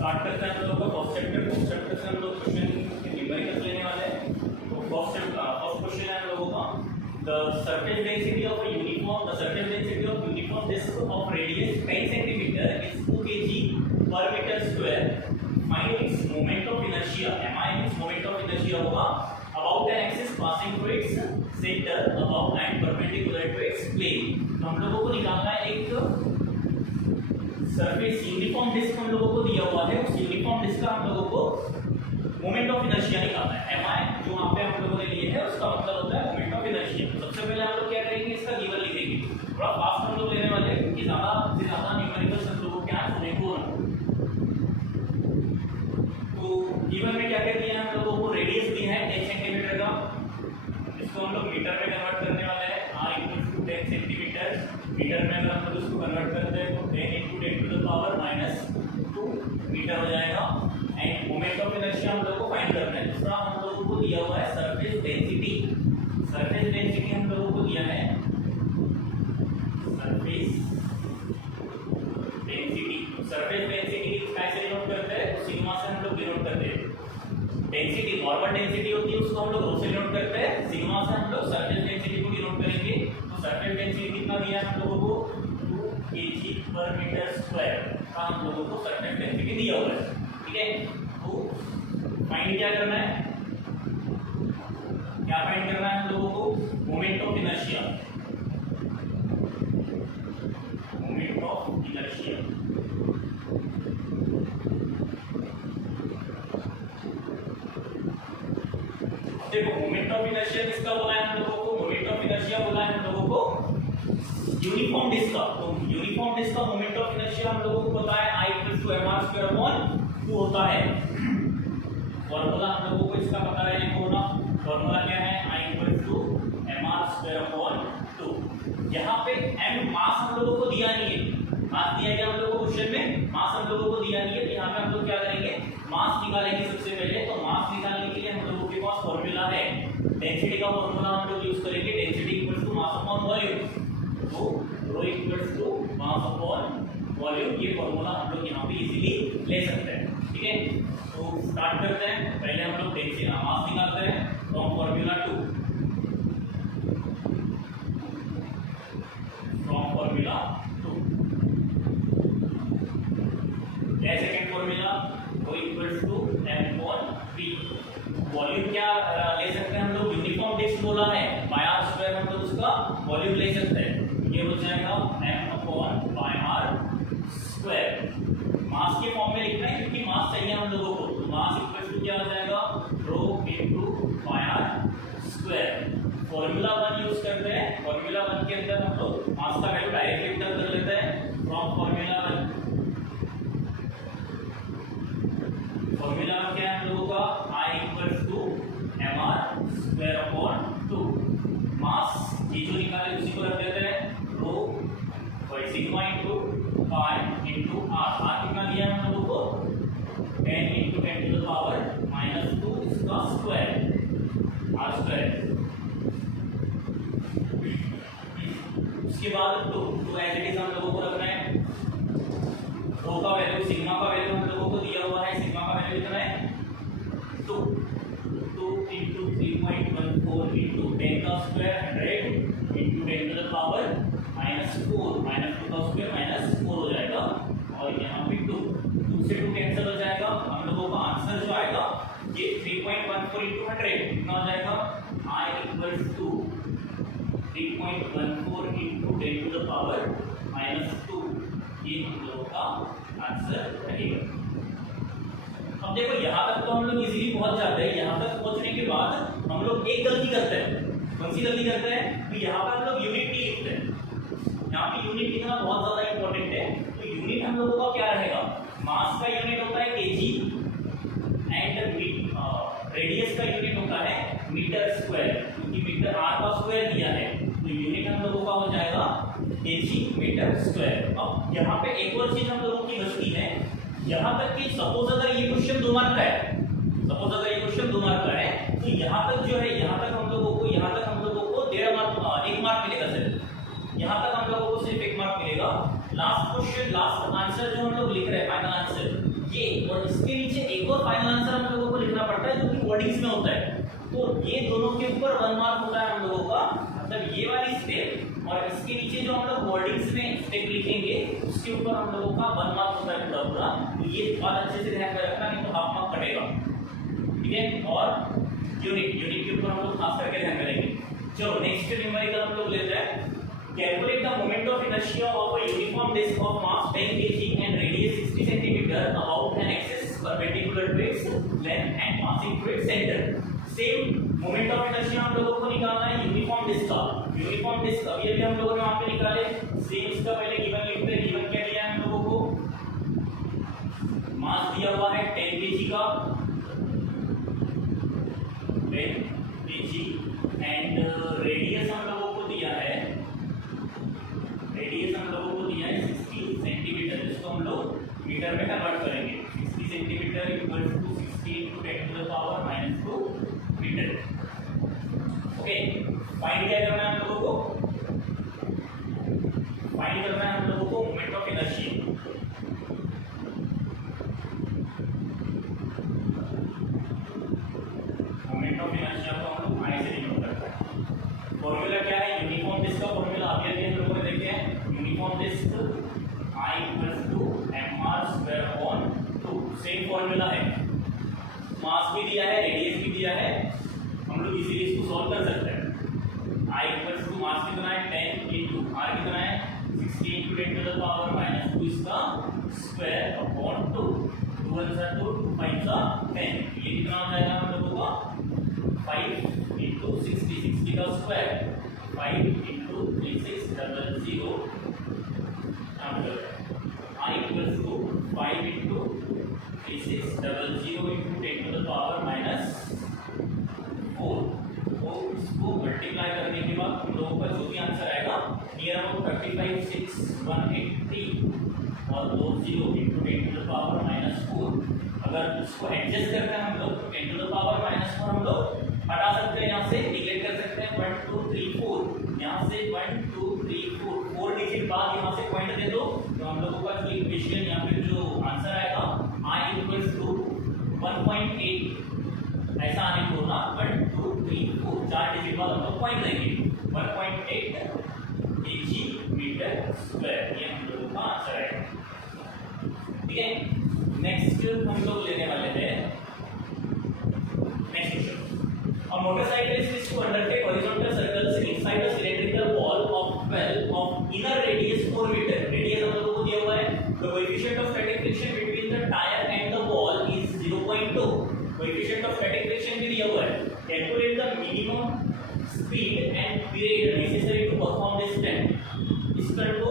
Start करते हैं हम लोग का फर्स्ट चैप्टर से हम लोग क्वेश्चन न्यूमेरिकल्स लेने वाले हैं। तो फर्स्ट क्वेश्चन है हम लोगों का the surface density of a uniform disc of radius 10 centimetre is 2 kg per metre square find its moment of inertia mi means moment of inertia होगा about an axis passing through its centre above and perpendicular to its plane. तो हम लोगों को निकालना है एक surface uniform disc हम लोगों को दिया हुआ है, उस यूनिफॉर्म डिस्क का हम लोगों को मोमेंट ऑफ इनर्शिया निकालना है। mi जो वहां पे हम लोगों ने लिए है उसका मतलब होता है मोमेंट ऑफ इनर्शिया। सबसे पहले हम लोग क्या करेंगे, इसका गिवन लिखेंगे। थोड़ा फास्ट हम लोग लेने वाले हैं क्योंकि ज्यादा से ज्यादा न्यूमेरिकल्स हम लोगों को क्या होने को ना। तो गिवन में क्या क्या दिया है हम लोगों को, रेडियस दिया है 10 सेंटीमीटर का, इसको हम लोग मीटर में कन्वर्ट करने वाले हैं। r = 10 सेंटीमीटर, मीटर में अगर हम लोग इसको कन्वर्ट करते हैं तो 10 × 10⁻⁻2 मीटर हो जाएगा। एंड मोमेंट ऑफ इनर्शिया हम लोग को फाइंड करना है। दूसरा हम लोगों को दिया हुआ है सरफेस डेंसिटी। सरफेस डेंसिटी हम लोगों को दिया है सरफेस डेंसिटी कैसे डिनोट करते हैं, तो सिग्मा से हम लोग डिनोट करते हैं। डेंसिटी नॉर्मल डेंसिटी होती है उसको हम लोग रो से डिनोट करते हैं, सिग्मा से हम लोग सरफेस डेंसिटी को डिनोट करेंगे। तो सरफेस डेंसिटी कितना दिया है हम लोगों को, 2 kg पर मीटर स्क्वायर का हम लोगों को सरफेस डेंसिटी दिया हुआ है। ठीक है, तो फाइंड क्या करना है, क्या फाइंड करना है हम लोगों को, moment of inertia. Moment of inertia देखो, मोमेंट ऑफ इनर्शिया किसका बोला है हम लोगों को, मोमेंट ऑफ इनर्शिया बोला है हम लोगों को यूनिफॉर्म डिस्क का। तो यूनिफॉर्म डिस्क का मोमेंट ऑफ इनर्शिया हम लोगों को पता है I = mr²/2 होता है। फॉर्मूला हम लोगों को इसका पता है, देखो ना फॉर्मूला क्या है, I = mr²/2। यहाँ पे m मास हम लोगों को दिया नहीं है, मास दिया गया हम लोगों को क्वेश्चन में, मास हम लोगों को दिया नहीं है। तो यहाँ पे हम लोग क्या करेंगे, मास निकालेंगे सबसे पहले। तो मास निकालने के लिए हम लोगों के पास फॉर्मूला है, डेंसिटी का फॉर्मूला हम लोग यूज करेंगे, डेंसिटी = मास अपॉन वॉल्यूम। तो रो = मास अपॉन वॉल्यूम, ये फॉर्मूला हम लोग यहाँ पे इजीली ले सकते हैं। ठीक है, तो स्टार्ट करते हैं। पहले हम लोग डेंसिटी मास निकालते हैं from formula 2 second formula rho = m/v। Volume क्या ले सकते हैं हम लोग, यूनिफॉर्म डिस्क बोला है, πr² हम लोग उसका वॉल्यूम ले सकते हैं। ये हो जाएगा m/πr²। मास के फॉर्म में लिखना है क्योंकि मास चाहिए हम लोगों को। तो मास = क्या हो जाएगा, रो × πr²। फॉर्मूला 1 यूज करते हैं, फॉर्मूला 1 के अंदर हम लोग मास का वैल्यू डायरेक्टली पुट कर लेते हैं फ्रॉम फॉर्मूला 1। फॉर्मूला क्या है हम लोगों का, I = mr²/2। मास ये जो निकाले उसी को रख देते हैं, रो सिग्मा × पाई × r। कितना दिया है हम लोगों को, 10 × 10⁻⁻2 इसका स्क्वायर r²। उसके बाद तो एज इट इज हम लोगों को रखना है, रो का वैल्यू, सिग्मा का वैल्यू हम लोगों को दिया हुआ है, सिग्मा का वैल्यू कितना है, 2 × 3.14 × 10 का स्क्वायर 100 × 10⁻⁻4 -2 हो जाएगा। और यहाँ पे 2 से 2 कैंसिल हो जाएगा। हम लोगों का आंसर जो आएगा ये 3.14 × 100 कितना हो जाएगा, I = 3.14 × 10⁻⁻2। ये हम लोगों का आंसर रहेगा। अब देखो यहाँ तक तो हम लोग इजीली पहुंच जाते हैं। यहाँ तक पहुंचने के बाद हम लोग एक गलती करते हैं। कौन सी गलती करते हैं, तो यहाँ पर हम लोग यूनिट नहीं लिखते हैं। यहाँ पे यूनिट लिखना बहुत ज्यादा इंपॉर्टेंट है। तो यूनिट हम लोगों का क्या रहेगा, मास का यूनिट होता है kg एंड रेडियस का यूनिट होता है मीटर स्क्वायर, क्योंकि मीटर r का स्क्वायर दिया है। तो यूनिट हम लोगों का हो जाएगा kg मीटर स्क्वायर। अब यहाँ पे एक और चीज हम लोगों की बचती है, यहाँ तक कि सपोज अगर ये क्वेश्चन 2 मार्क का है, सपोज अगर ये क्वेश्चन 2 मार्क का है, तो यहाँ तक जो है, यहाँ तक हम लोगों को 1.5 मार्क 1 मार्क मिलेगा सिर्फ। यहाँ तक हम लोगों को सिर्फ 1 मार्क मिलेगा। लास्ट क्वेश्चन, लास्ट आंसर जो हम लोग लिख रहे हैं, फाइनल आंसर, ये और इसके नीचे एक और फाइनल आंसर हम लोगों को लिखना पड़ता है जो कि वर्डिंग्स में होता है। तो ये दोनों के ऊपर 1 मार्क होता है हम लोगों का, मतलब ये वाली स्टेप और इसके नीचे जो हम लोग वर्डिंग्स में स्टेप लिखेंगे उसके ऊपर हम लोगों का 1 मार्क होता है पूरा पूरा। तो ये बात अच्छे से ध्यान में रखना, नहीं तो हाफ मार्क कटेगा, ठीक है। और यूनिट के ऊपर हम लोग खास करके ध्यान करेंगे। चलो नेक्स्ट न्यूमेरिकल हम लोग लेते हैं। Calculate the moment of inertia of a uniform disk of mass 10 kg and radius 60 cm about an axis perpendicular to its length and passing through its center. Same moment of inertia हम लोगों को निकालना है uniform disc का। Uniform disc अभी हम लोगों ने वहां पे निकाले। सेम इसका पहले गिवन लिखते हैं। गिवन क्या दिया है हम लोगों को? मास दिया हुआ है 10 kg का, 10 kg एंड रेडियस हम लोगों को दिया है, रेडियस हम लोगों को दिया है 60 सेंटीमीटर, जिसको हम लोग मीटर में कन्वर्ट करेंगे। 60 centimetre equals to 60 into 10 to the power -2 metre. Okay, find क्या करना है हम लोगों को? फाइंड करना है हम लोगों को moment of inertia. Moment of inertia को हम लोग आई से डिनोट करते हैं। फॉर्मूला क्या है? यूनिफॉर्म डिस्क का फॉर्मूला अभी हम लोगों ने देखे हैं। Uniform disc I equals to mr square upon 2। Same formula है, मास भी दिया है, रेडियस भी दिया है, हम लोग इजीली इसको सॉल्व कर सकते हैं। I equals to मास कितना है 10 into r कितना है 60 into 10 to the power -2 इसका स्क्वायर अपॉन 2। 2 1 सा 2, 2 5 सा 10। ये कितना हो जाएगा हम लोगों का 5 into 60, 60 का square 5 into 3600 I equals to 5 into 3600 into 10 to the power -4। तो इसको मल्टीप्लाई करने के बाद हम लोगों का जो भी आंसर आएगा नियर अबाउट 356183 और 20 into 10 to the power -4। अगर इसको एडजस्ट करते हैं हम लोग तो 10 to the power -4 हम लोग हटा सकते हैं, यहाँ से निगलेक्ट कर सकते हैं। 1 2 3 4 यहाँ से 1 2 3 4 डिजिट बाद यहाँ से पॉइंट दे दो तो हम लोगों का जो इक्वेशन या फिर जो आंसर आएगा I equals to 1.8 ऐसा आने को ना 1 2 3 4 4 डिजिट बाद हम लोग पॉइंट देंगे 1.8 kg मीटर स्क्वायर। ये हम लोगों का आंसर है, ठीक है। नेक्स्ट हम लोग लेने वाले थे next question. A motorcyclist is to undertake horizontal circles inside a cylindrical ball of 12 of inner radius 4 meter। Radius हम लोगों को दिया हुआ है। The coefficient of static friction between the tire and the ball is 0.2। Coefficient of static friction भी दिया हुआ है। Calculate the minimum speed and period necessary to perform this stunt। इस स्टंट को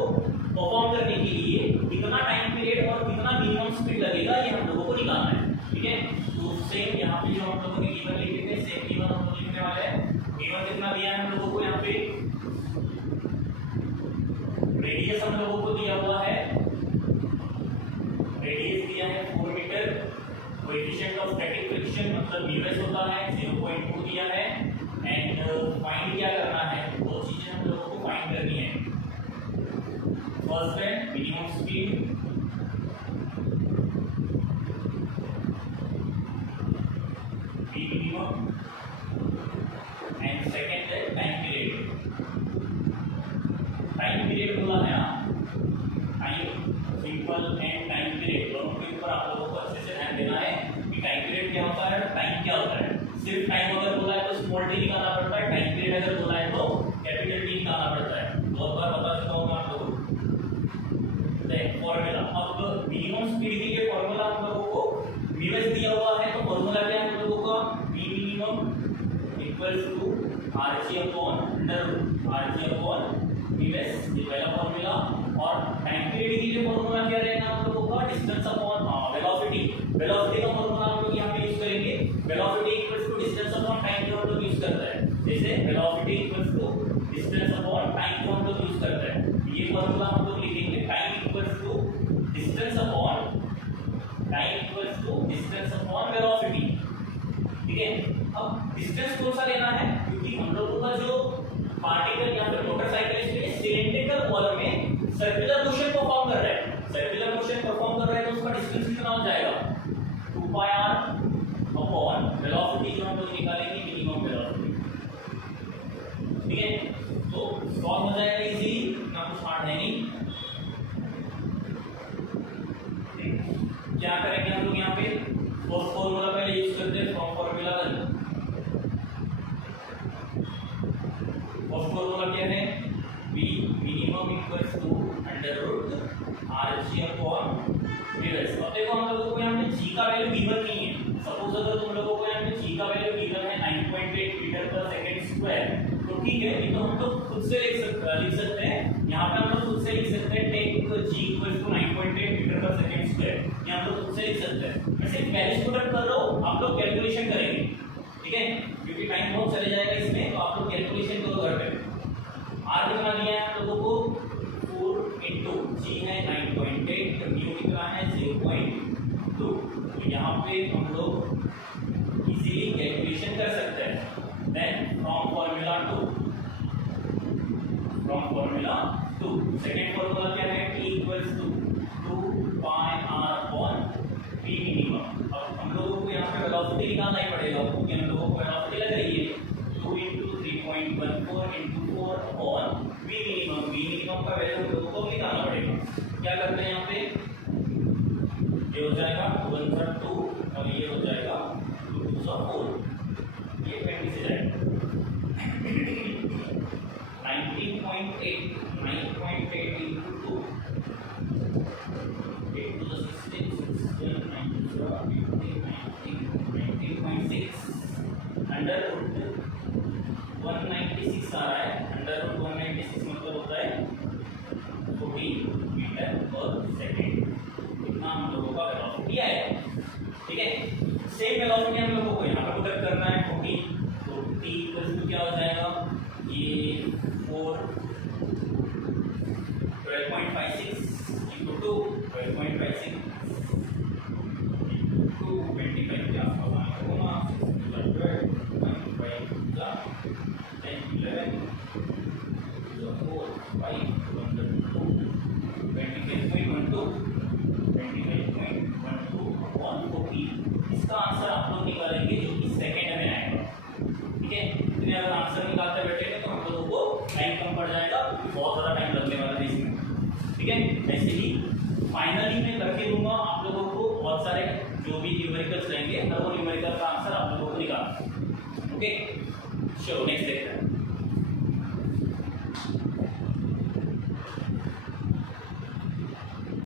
परफॉर्म करने के लिए कितना टाइम पीरियड और कितना मिनिमम स्पीड लगेगा ये हम लोगों को निकालना है, ठीक है। तो सेम यहाँ पे जो हम लोगों ने गिवन लिखे थे सेम गिवन हम लोग लिखने वाले हैं। गिवन कितना दिया है हम लोगों को? यहाँ पे रेडियस हम लोगों को दिया हुआ है, रेडियस दिया है 4 metre. Coefficient of static friction मतलब म्यूएस होता है 0.2 दिया है। एंड फाइंड क्या करना है? दो चीजें हम लोगों को फाइंड करनी है। फर्स्ट है minimum speed, minimum and second है टाइम पीरियड। टाइम पीरियड बोला है time simple and time period दोनों के ऊपर आप लोगों को अच्छे से ध्यान देना है कि टाइम पीरियड क्या होता है, टाइम क्या होता है। सिर्फ टाइम अगर बोला है तो स्मॉल टी निकालना पड़ता है, टाइम पीरियड अगर बोला है तो कैपिटल टी निकालना पड़ता है। बहुत बार बता चुका हूँ मैं आप लोगों को। फॉर्मूला अब मिनिमम स्पीड के लिए फॉर्मूला हम लोगों को म्यूएस दिया हुआ है, तो फॉर्मूला क्या है हम लोगों का? v minimum equals to rg upon under rg upon mu s, ये पहला फॉर्मूला। और टाइम पीरियड के लिए फॉर्मूला क्या रहेगा हम लोगों का? Distance upon velocity. वेलोसिटी का फॉर्मूला हम लोग यहाँ पे यूज करेंगे। Velocity equals to distance upon time को हम लोग यूज करते हैं। जैसे velocity equals to distance upon time को हम लोग यूज करते हैं। ये फॉर्मूला हम लोग लिखेंगे time equals to distance upon velocity, ठीक है। अब डिस्टेंस कौन सा लेना है? क्योंकि हम लोगों का जो पार्टिकल या फिर मोटरसाइकिल सिलेंड्रिकल बॉल में सर्कुलर मोशन परफॉर्म कर रहा है, सर्कुलर मोशन परफॉर्म कर रहा है तो उसका डिस्टेंस कितना हो जाएगा? क्या करेंगे हम लोग यहाँ पे फॉर्मूला पहले यूज करते हैं फ्रॉम फॉर्मूला फॉर्मूला क्या है v minimum equals to under root rg upon vs। अब देखो हम लोगों को यहाँ पे g का वैल्यू गिवन नहीं है। सपोज अगर तुम लोगों को यहाँ पे g का वैल्यू गिवन है 9.8 मीटर पर सेकंड स्क्वायर, तो ठीक है, ये तो हम लोग खुद से लिख सकते हैं। यहाँ पे हम लोग खुद से लिख सकते हैं take g equals to 9.8 metre पर सेकंड स्क्वायर, ये हम लोग खुद से लिख सकते हैं। मैं सिर्फ वैल्यू पुट कर रहा हूँ, आप लोग कैलकुलेशन करेंगे, ठीक है, क्योंकि टाइम बहुत चले जाएगा इसमें, तो आप लोग कैलकुलेशन करो घर पे। r कितना दिया है आप लोगों को 4 into g है 9.8, म्यू कितना है 0.2। तो यहाँ पे हम लोग इजीली कैलकुलेशन कर सकते हैं। Then from formula 2 second formula क्या है t equals to 2 pi r अपॉन p मिनिमम। अब हम लोगों को यहाँ पे वेलोसिटी निकालना ही पड़ेगा, क्योंकि हम लोगों को वेलोसिटी लग रही है 2 into 3.14 into 4 upon v minimum का वैल्यू हम लोगों को निकालना पड़ेगा। क्या करते हैं यहाँ पे, ये हो जाएगा 1/2 और ये हो जाएगा 2/4, ये 20 से जाएगा 19.8 into 2 8 to the 16 19.6 under root 196 आ रहा है। अंडर रूट 196 मतलब होता है 14 मीटर पर सेकेंड। इतना हम लोगों का वेलोसिटी आएगा, ठीक है। सेम वेलोसिटी हम लोगों को यहाँ पर पुट करना है 14, तो t इक्वल्स टू क्या हो जाएगा, ये 12.56 into 2 12.56 into 25 के आसपास आएगा, 12 1/5 10 11 4 5 इसका आंसर आप लोग निकालेंगे जो कि सेकंड में आएगा, ठीक है। इसमें अगर आंसर निकालते बैठेंगे तो हम लोगों को टाइम कम पड़ जाएगा, बहुत ज़्यादा टाइम लगने वाला है इसमें, ठीक है। ऐसे ही फाइनली मैं करके दूंगा आप लोगों को बहुत सारे जो भी न्यूमेरिकल्स रहेंगे, हर वो न्यूमेरिकल का आंसर आप लोगों को निकालना, ओके। चलो नेक्स्ट देखते हैं।